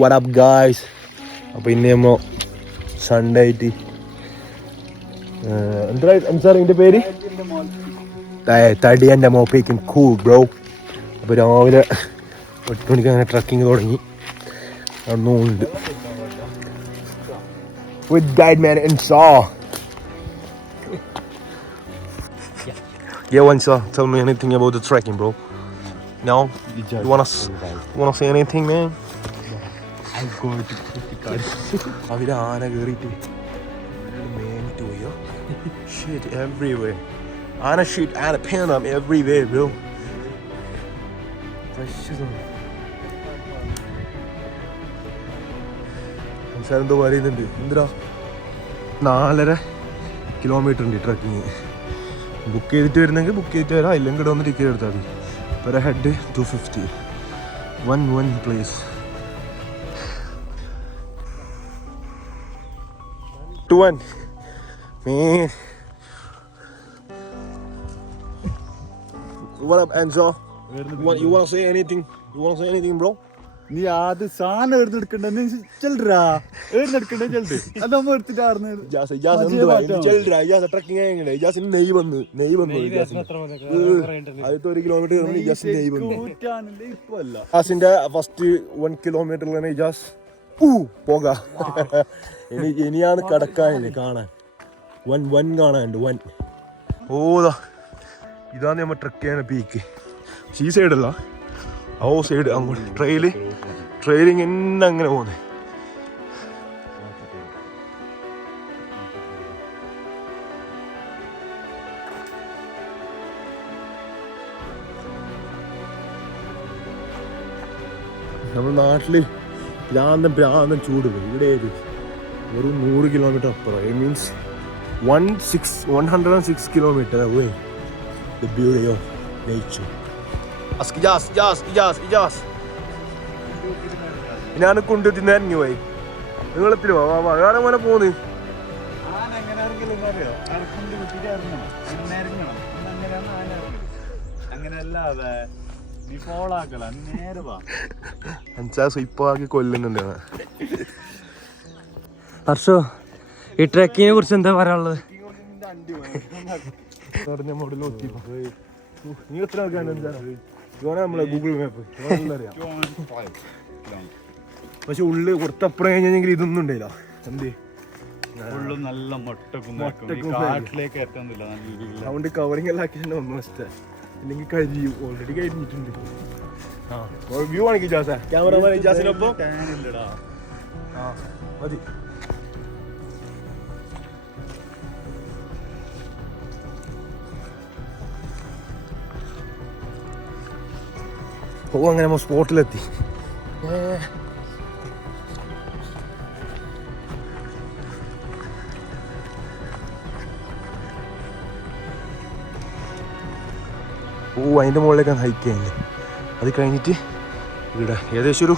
What up guys? അപ്പോൾ ഇന്ന് നമ്മൾ സൺഡേ ആയിട്ട് എന്താ ഇതിൻ്റെ പേര് തടിയൻ്റെ മോപ്പേക്കും കൂൾ ബ്രോ. അപ്പോൾ രാവിലെ 8 മണിക്ക് അങ്ങനെ ട്രക്കിങ് തുടങ്ങി നടന്നുകൊണ്ട് with guide man and saw. Yeah, one saw. Tell me anything about the trekking, bro. No, you wanna say anything, man? I'm going to Kutikad. അവര് ആന കയറിയിട്ട് മേനിട്ട് പോയോ. Shit everywhere. ആന shit ആന panam everywhere, bro. എന്തോ പറയുന്നുണ്ട്. എന്തിനാ 4.5 kilometre ഉണ്ട് ട്രക്കിങ്. ബുക്ക് ചെയ്തിട്ട് വരുന്നെങ്കിൽ ബുക്ക് ചെയ്തിട്ട് വരാം, ഇല്ലെങ്കിൽ ഇവിടെ ഒന്ന് ടിക്കറ്റ് എടുത്താൽ മതി. Per head 250. one place. 2-1. Man. What up, Enzo? You wanna say anything? You wanna say anything, bro? നീ ആദ്യം സാധനം എടുത്തിട്ടെടുക്കണ്ടെന്ന് ചെല്ലറാ എടുത്തിട്ടെ ചെല്ലു അതമ്മ എടുത്തിട്ടാർന്ന് ാസിന്റെ ഫസ്റ്റ് 1 കിലോമീറ്ററിൽ തന്നെ ഇജാസ് പോക. ഇനിയാണ് കടക്കാനില്ലേ കാണാൻ. വൻ കാണാനുണ്ട് വൻ. ഓതാ ഇതാണ് നമ്മ ട്രക്ക് ചെയ്യുന്ന പീക്ക്. ഈ സൈഡല്ല, ഓ സൈഡ് അങ്ങോട്ട് ട്രെയിലിങ് എന്നെ അങ്ങനെ പോകുന്നത്. നമ്മുടെ നാട്ടില് ഭ്രാന്തം ചൂട് പോയി. ഇവിടെ വെറും 100 കിലോമീറ്റർ അപ്പുറം. It means 106 kilometre away the beauty of nature. ഞാൻ കൊണ്ട് തിന്നിറങ്ങി പോയി. നീളത്തിൽ വേറെ പോലെ പോന്ന്. ഇപ്പൊ ആക്കി കൊല്ലുന്നുണ്ട്. ഹർഷോ, ഈ ട്രക്കിങ്ങിനെ കുറിച്ച് എന്താ പറയാനുള്ളത്? നീ എത്ര നമ്മളെ ഗൂഗിൾ മാപ്പ് അറിയാം. പക്ഷെ ഉള്ളിൽ കുറച്ചപ്പുറം കഴിഞ്ഞെങ്കിൽ ഇതൊന്നും ഉണ്ടായില്ല. എന്ത് നല്ല അതുകൊണ്ട് കവറിങ് എല്ലാം ആക്കിയിട്ട് ഒന്നും ഇഷ്ടം ഇല്ലെങ്കിൽ കരിയും. ഓൾറെഡി കരിഞ്ഞിട്ടുണ്ട്. വ്യൂ ആണെങ്കിൽ ഇജാസ ക്യാമറമാൻ ഇജാസിനൊപ്പം മതി. ഓ അങ്ങനെ നമ്മൾ സ്പോട്ടിലെത്തി. അതിൻ്റെ മുകളിലേക്കാണ് ഹൈക്ക് ചെയ്യുന്നത്. അത് കഴിഞ്ഞിട്ട് ഇവിടെ ഏകദേശം ഒരു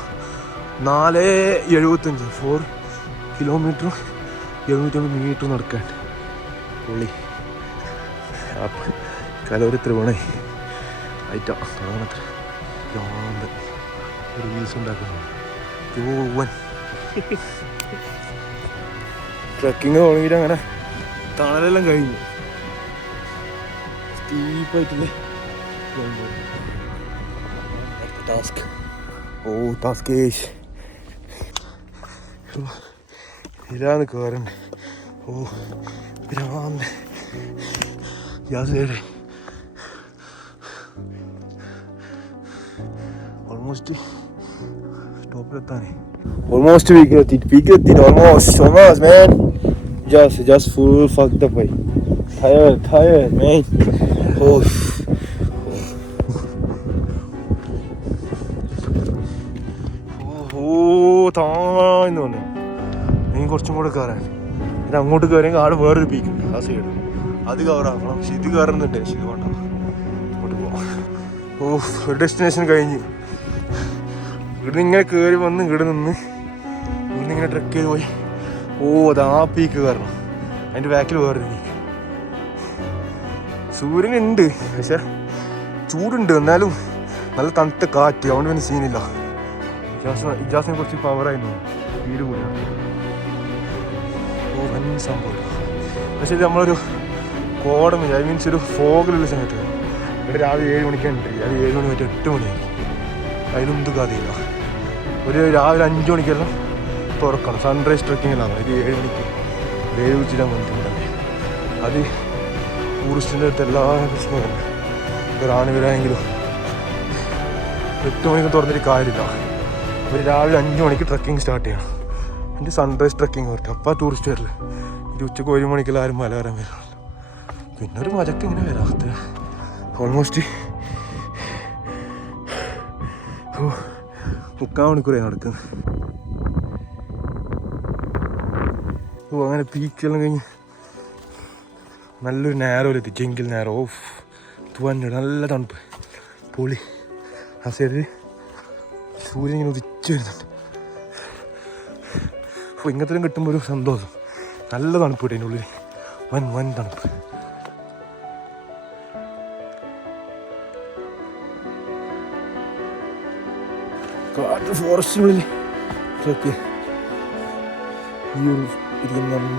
4.75 4 കിലോമീറ്റർ 750 മീറ്റർ നടക്കാണ്ട് പുള്ളി കലോരി ത്രിവണേ ഐറ്റാ തുടങ്ങണത്ര റീൽസ് ഉണ്ടാക്കുന്നു. ട്രക്കിങ് തുടങ്ങിയിട്ട് അങ്ങനെ തണലെല്ലാം കഴിഞ്ഞു. സ്റ്റീപ്പായിട്ടില്ലേ ടാസ്ക്. ടാസ്കേഷ് ഇതാണ് കയറണ്ടേ. ഭ്രാന്ത്. ഓൾമോസ്റ്റ് ടോപ്പിലെത്താനേ. ഓൾമോസ്റ്റ് പീക്കിലെത്തി. Almost man. Just full fucked up. Tired man. താഴ്ന്നു. ഇനി കുറച്ചും കൂടെ കയറാൻ. പിന്നെ അങ്ങോട്ട് കയറിയെങ്കിൽ ആട് വേറൊരു പീക്കുണ്ട് ആ സൈഡ്. അത് കവറാക്കണം. പക്ഷെ ഇത് കയറുന്നുണ്ട്. പക്ഷെ ഇത് വേണ്ട, അങ്ങോട്ട് പോവാം. ഡെസ്റ്റിനേഷൻ കഴിഞ്ഞ് ഇവിടുന്ന് ഇങ്ങനെ കയറി വന്ന് ഇവിടെ നിന്ന് ഇങ്ങനെ ട്രക്ക് ചെയ്ത് പോയി. അത് ആ പീക്ക് കയറണം. അതിൻ്റെ ബാക്കിൽ വേറൊരു പീക്ക്. സൂര്യനുണ്ട് പക്ഷെ ചൂടുണ്ട്, എന്നാലും നല്ല തണുത്ത കാറ്റ്. അതുകൊണ്ട് പിന്നെ സീനില്ല. ഇജാസിനെ കുറച്ച് പവറായിരുന്നു വീട് കൂടിയാണ്. ഓ വൻ സംഭവം. പക്ഷേ ഇത് നമ്മളൊരു കോടം ഐ മീൻസ് ഒരു ഫോഗിലുള്ള സമയത്ത് ഇവിടെ രാവിലെ 7 മണിക്കാണ് അത് 7 മണി തൊട്ട് 8 മണിയായി. അതിലൊന്നും കഥയില്ല. ഒരു രാവിലെ 5 മണിക്കെല്ലാം തുറക്കണം. സൺറൈസ് ട്രക്കിങ്ങിലാണ്. ഇത് 7 മണിക്ക് വേവ് വെച്ചിട്ടാൻ വന്നിട്ടുണ്ടല്ലേ. അത് ടൂറിസ്റ്റിൻ്റെ അടുത്ത് എല്ലാ പ്രശ്നവും ഒരാണിവരായെങ്കിലും 8 മണിക്ക് തുറന്നിട്ട് കാര്യമില്ല. ഒരു രാവിലെ 5 മണിക്ക് ട്രക്കിങ് സ്റ്റാർട്ട് ചെയ്യണം. എൻ്റെ സൺറൈസ് ട്രക്കിങ് പറ്റും. അപ്പോൾ ടൂറിസ്റ്റ് വരില്ല. ഇത് ഉച്ചക്ക് 1 മണിക്കെല്ലാം ആരും മല വരാൻ വരില്ല. പിന്നെ ഒരു മജക്ക് ഇങ്ങനെ വരാത്ത ഓൾമോസ്റ്റ് 3/4 മണിക്കൂറായി നടക്കുന്നത്. ഓ അങ്ങനെ പീക്കെല്ലാം കഴിഞ്ഞ് നല്ലൊരു നേരമെത്തി. ജെങ്കിൽ നേരം ഓഫ് തൂവാനുണ്ട്. നല്ല തണുപ്പ് പൊളി. ആ സൈഡിൽ സൂര്യൻ ഇങ്ങനെ ഉദിച്ച് വരുന്നുണ്ട്. അപ്പോൾ ഇങ്ങനത്തെ കിട്ടുമ്പോൾ ഒരു സന്തോഷം. നല്ല തണുപ്പ് കിട്ടും. അതിൻ്റെ ഉള്ളിൽ വൻ തണുപ്പ്. കാട്ട് ഫോറസ്റ്റിനുള്ളിൽ ട്രക്ക് ഈ ഒരു ഇരിക്കുന്ന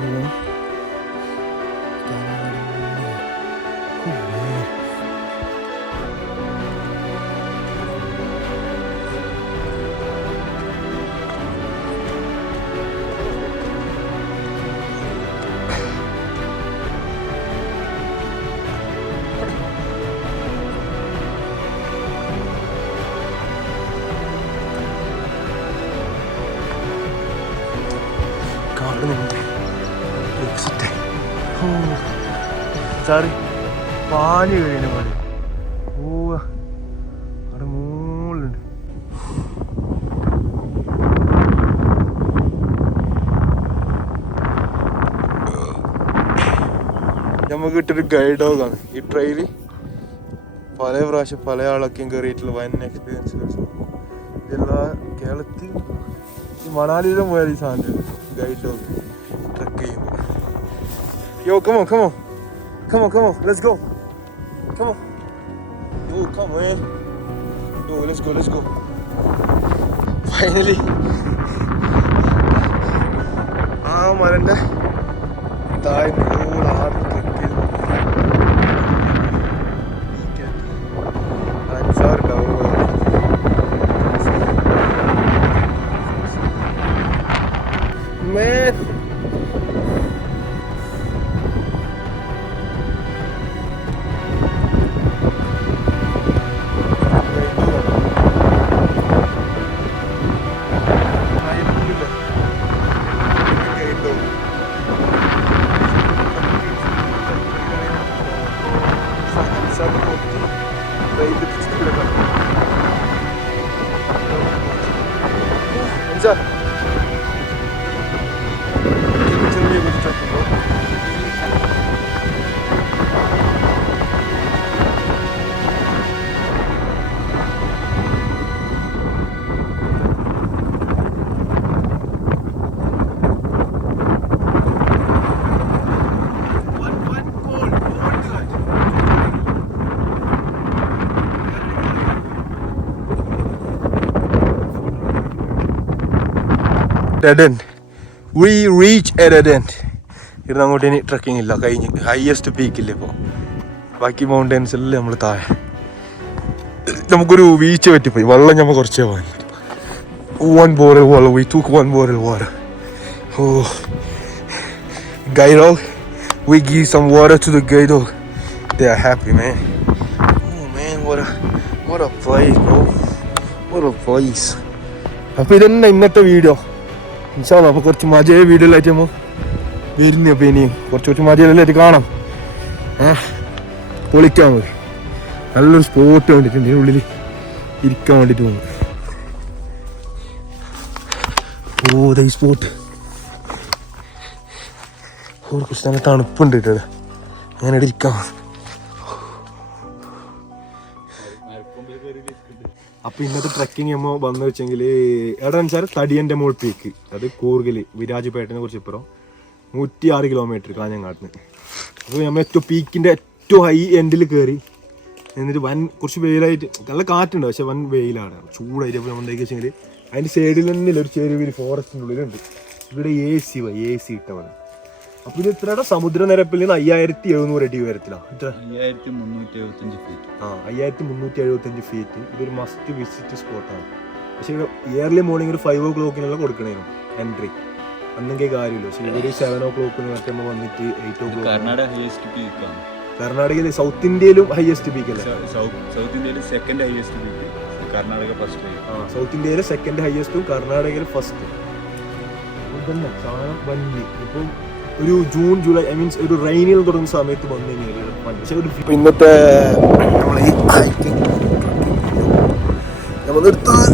സാറി പാല് കഴിയുന്ന പോലെ. ഓ അവിടെ മുകളിലുണ്ട്. നമുക്ക് കിട്ടൊരു ഗൈഡ് ഡോഗാണ് ഈ ട്രെയില്. പല പ്രാവശ്യം പല ആളൊക്കെയും കയറിയിട്ടുള്ള വൻ എക്സ്പീരിയൻസ്. ഇതെല്ലാ കേരളത്തിൽ ഈ മണാലിയിലും പോയാൽ ഈ സാധനം ഗൈഡ് ഡോഗ് ട്രക്ക് ചെയ്യുമ്പോൾ. യോ come on, let's go. Come on. Yo, come on. Yo, let's go. Finally. ആ മരൻ്റെ താഴെ മുകളിലാണ് ട്രക്ക് ചെയ്ത് 5-6 down. Man. Dead end. We reach a dead end. ഇവിടുന്ന് അങ്ങോട്ട് ഇനി ട്രക്കിംഗ് ഇല്ല, കഴിഞ്ഞ്. ഹയസ്റ്റ് പീക്കില്ല ഇപ്പോൾ. ബാക്കി മൗണ്ടൻസ് എല്ലാം നമ്മൾ താഴെ. നമുക്കൊരു വീഴ്ച പറ്റിപ്പോയി. വെള്ളം നമ്മൾ കുറച്ചേ പോയി. One bottle water. We took 1 bottle water. Oh, guide dog. We give some water to the guide dog. They are happy, man. Oh man, what a place, bro. What a place. അപ്പോൾ ഇതന്നെ ഇന്നത്തെ video. ഇൻഷാല്ലാ അപ്പോൾ കുറച്ച് മജയെ വീഡിയോയിലായിട്ട് നമ്മൾ വരുന്നു. അപ്പോൾ ഇനിയും കുറച്ച് മജയിലെല്ലായിട്ട് കാണാം. പൊളിക്കാൻ മതി. നല്ലൊരു സ്പോട്ട് വേണ്ടിയിട്ടുണ്ട്. ഇതിനുള്ളിൽ ഇരിക്കാൻ വേണ്ടിയിട്ട് പോകുന്നു. ഓ ദൈ സ്പോട്ട്. കുറച്ച് നല്ല തണുപ്പുണ്ട് കേട്ടോ. അങ്ങനെ ഇവിടെ ഇരിക്കാം. അപ്പോൾ ഇന്നത്തെ ട്രക്കിങ് നമ്മൾ വന്നു വെച്ചെങ്കിൽ എവിടെയാണെന്ന് വെച്ചാൽ തടിയൻ്റെ മോൾ പീക്ക്. അത് കൂർഗിൽ വിരാജ്പേട്ടിനെ കുറിച്ച് ഇപ്പുറം 106 കിലോമീറ്റർ കാഞ്ഞങ്ങാട്ടിന്. അപ്പോൾ നമ്മൾ ഏറ്റവും പീക്കിൻ്റെ ഏറ്റവും ഹൈ എൻഡിൽ കയറി. എന്നിട്ട് കുറച്ച് വെയിലായിട്ട് നല്ല കാറ്റുണ്ട്, പക്ഷെ വൻ വെയിലാണ്, ചൂടായിട്ട്. അപ്പോൾ നമ്മൾ എന്താക്കി വെച്ചെങ്കിൽ അതിൻ്റെ സൈഡിൽ തന്നെയില്ല ഒരു ചെറിയ ഫോറസ്റ്റിൻ്റെ ഉള്ളിലുണ്ട്. ഇവിടെ AC ഇട്ടവണ്. അപ്പോൾ ഇത് ഇത്രയുടെ സമുദ്രനിരപ്പിൽ നിന്ന് 5700 അടി ഉയരത്തിലാണ്. 5375 ഫീറ്റ്. 5375 ഫീറ്റ്. ഇതൊരു മസ്റ്റ് വിസിറ്റ് സ്പോട്ടാണ്. പക്ഷേ ഇയർലി മോർണിംഗ് ഒരു 5 o'clock കൊടുക്കണേനും എൻട്രി. അന്നൊക്കെ കാര്യമില്ല. പക്ഷേ ഇവര് 7 o'clock മറ്റുമ്പോൾ വന്നിട്ട് 8 o'clock. കർണാടകയിൽ സൗത്ത് ഇന്ത്യയിലും ഹയസ്റ്റ് പീക്ക് അല്ലേ? സൗത്ത് ഇന്ത്യയിൽ second highest peak, Karnataka first. South ഇന്ത്യയിലെ സെക്കൻഡ് ഹയസ്റ്റും കർണാടകയിൽ ഫസ്റ്റ്. ഇതന്നെ സാധനം വന്നി. ഇപ്പം ഒരു ജൂൺ ജൂലൈ മീൻസ് ഒരു റെയിനിൽ തുടങ്ങുന്ന സമയത്ത് വന്നു കഴിഞ്ഞാൽ പക്ഷേ ഒരു ഇന്നത്തെ നമ്മൾ ഈ ഹൈക്കിംഗ് നമ്മൾ നിർത്താൻ